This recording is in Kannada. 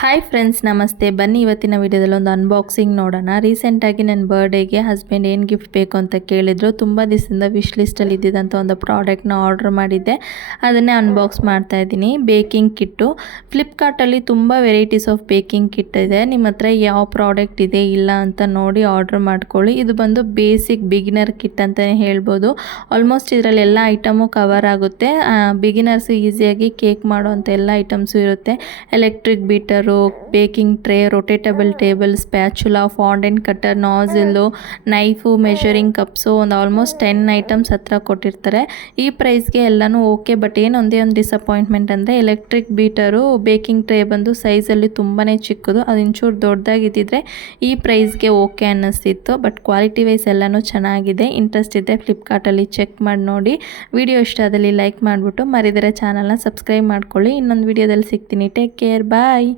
ಹಾಯ್ ಫ್ರೆಂಡ್ಸ್, ನಮಸ್ತೆ. ಬನ್ನಿ ಇವತ್ತಿನ ವಿಡಿಯೋದಲ್ಲಿ ಒಂದು ಅನ್ಬಾಕ್ಸಿಂಗ್ ನೋಡೋಣ. ರೀಸೆಂಟಾಗಿ ನನ್ನ ಬರ್ಡೇಗೆ ಹಸ್ಬೆಂಡ್ ಏನು ಗಿಫ್ಟ್ ಬೇಕು ಅಂತ ಕೇಳಿದ್ರು. ತುಂಬ ದಿವಸದಿಂದ ವಿಶ್ ಲಿಸ್ಟಲ್ಲಿ ಇದ್ದಿದ್ದಂಥ ಒಂದು ಪ್ರಾಡಕ್ಟ್ನ ಆರ್ಡ್ರ್ ಮಾಡಿದ್ದೆ. ಅದನ್ನೇ ಅನ್ಬಾಕ್ಸ್ ಮಾಡ್ತಾ ಇದ್ದೀನಿ. ಬೇಕಿಂಗ್ ಕಿಟ್ಟು. ಫ್ಲಿಪ್ಕಾರ್ಟಲ್ಲಿ ತುಂಬ ವೆರೈಟೀಸ್ ಆಫ್ ಬೇಕಿಂಗ್ ಕಿಟ್ ಇದೆ. ನಿಮ್ಮ ಹತ್ರ ಯಾವ ಪ್ರಾಡಕ್ಟ್ ಇದೆ ಇಲ್ಲ ಅಂತ ನೋಡಿ ಆರ್ಡ್ರ್ ಮಾಡ್ಕೊಳ್ಳಿ. ಇದು ಬಂದು ಬೇಸಿಕ್ ಬಿಗಿನರ್ ಕಿಟ್ ಅಂತಲೇ ಹೇಳ್ಬೋದು. ಆಲ್ಮೋಸ್ಟ್ ಇದರಲ್ಲಿ ಎಲ್ಲ ಐಟಮು ಕವರ್ ಆಗುತ್ತೆ. ಬಿಗಿನರ್ಸು ಈಸಿಯಾಗಿ ಕೇಕ್ ಮಾಡೋವಂಥ ಎಲ್ಲ ಐಟಮ್ಸು ಇರುತ್ತೆ. Electric beater, baking tray, rotatable table, spatula, fondant cutter, nozzle, knife, measuring cups, ಒಂದು ಆಲ್ಮೋಸ್ಟ್ 10 ಐಟಮ್ಸ್ ಹತ್ರ ಕೊಟ್ಟಿರ್ತಾರೆ. ಈ ಪ್ರೈಸ್ಗೆ ಎಲ್ಲನೂ ಓಕೆ. ಬಟ್ ಒಂದೇ ಒಂದು ಡಿಸಪಾಯಿಂಟ್ಮೆಂಟ್ ಅಂದರೆ ಎಲೆಕ್ಟ್ರಿಕ್ ಬೀಟರು, ಬೇಕಿಂಗ್ ಟ್ರೇ ಬಂದು ಸೈಜಲ್ಲಿ ತುಂಬಾ ಚಿಕ್ಕದು. ಅದು ಇಂಚೂರು ದೊಡ್ಡದಾಗಿದ್ದಿದ್ರೆ ಈ ಪ್ರೈಸ್ಗೆ ಓಕೆ ಅನ್ನಿಸ್ತಿತ್ತು. ಬಟ್ ಕ್ವಾಲಿಟಿ ವೈಸ್ ಎಲ್ಲನೂ ಚೆನ್ನಾಗಿದೆ. ಇಂಟ್ರೆಸ್ಟ್ ಇದೆ ಫ್ಲಿಪ್ಕಾರ್ಟಲ್ಲಿ ಚೆಕ್ ಮಾಡಿ ನೋಡಿ. ವಿಡಿಯೋ ಇಷ್ಟ ಆದಲ್ಲಿ ಲೈಕ್ ಮಾಡಿಬಿಟ್ಟು ಮರಿದರೆ ಚಾನಲ್ನ ಸಬ್ಸ್ಕ್ರೈಬ್ ಮಾಡ್ಕೊಳ್ಳಿ. ಇನ್ನೊಂದು ವಿಡಿಯೋದಲ್ಲಿ ಸಿಗ್ತೀನಿ. ಟೇಕ್ ಕೇರ್, ಬಾಯ್.